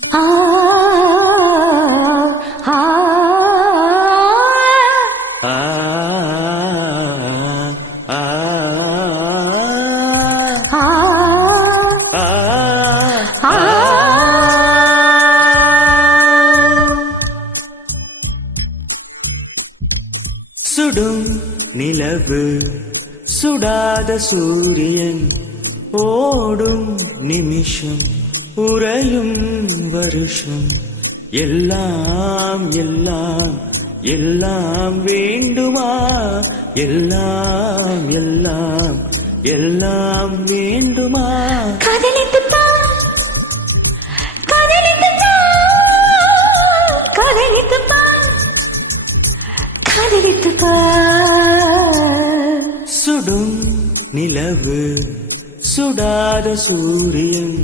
ஆ ஆ ஆ ஆ சுடும் நிலவு சுடாத சூரியன் ஓடும் நிமிஷம் உறையும் வருஷம் எல்லாம் எல்லாம் எல்லாம் வேண்டுமா எல்லாம் எல்லாம் எல்லாம் வேண்டுமா சுடும் நிலவு சுடாத சூரியன்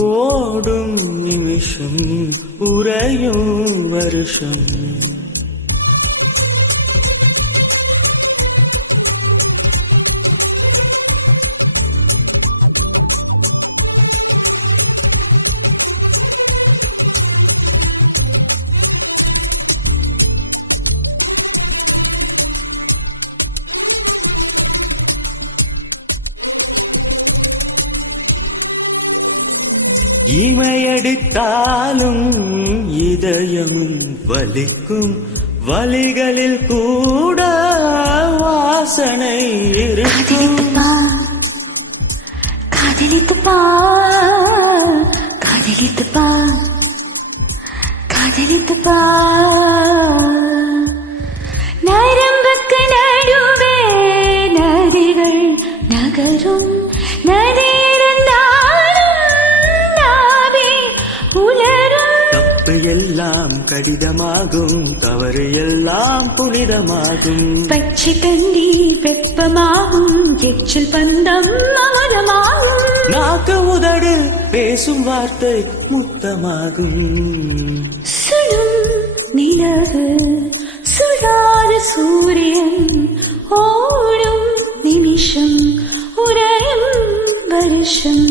ஓடும் நிமிஷம் உறையும் வருஷம் இமையடித்தாலும் இதயமும் வலிக்கும் வலிகளில் கூட வாசனை இருக்கும் காதலித்துப்பா காதலித்துப்பா காதலித்துப்பா நரம்புக்கு நடுவே நதிகள் நகரும் எல்லாம் கடிதமாகும் தவறு எல்லாம் புனிதமாகும் பச்சை தண்ணி வெப்பமாகும் எச்சில் பந்தம் அமரமாகும் நாக்கு உதடு பேசும் வார்த்தை முத்தமாகும் சுடும் நிலவு சுடாத சூரியன் ஓடும் நிமிஷம் உறையும் வருஷம்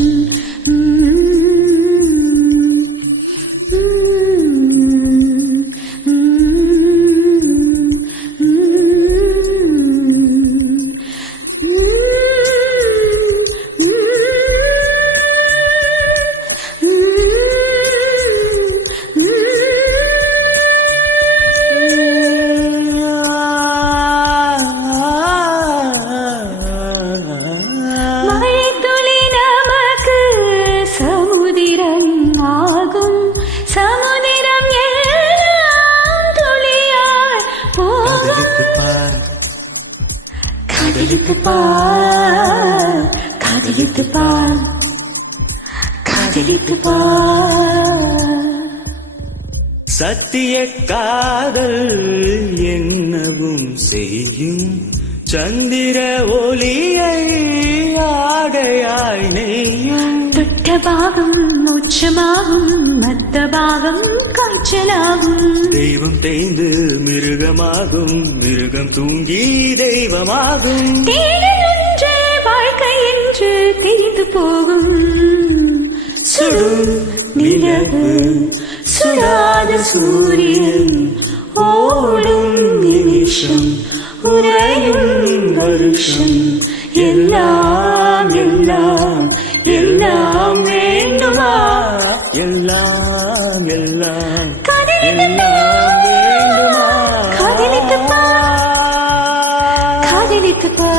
சத்திய காதல் என்னவும் செய்யும் சந்திர ஒளியை ஆடையாய் நெய்யும் தொட்ட பாகம் மோட்சமாகும் மத்த பாகம் காய்ச்சலாகும் தெய்வம் தேய்ந்து மிருகமாகும் மிருகம் தூங்கி தெய்வமாகும் தேடல் ஒன்று வாழ்க்கை என்று தெரிந்து போகும் சுடும் நிலவு சுடாத சூரியன் ஓடும் நிமிஷம் உறையும் வருஷம் எல்லாம் எல்லாம் எல்லாம் வேண்டுமா எல்லாம் எல்லாம் எல்லாம் வேண்டுமா காதலித்துப்பா காதலித்துப்பா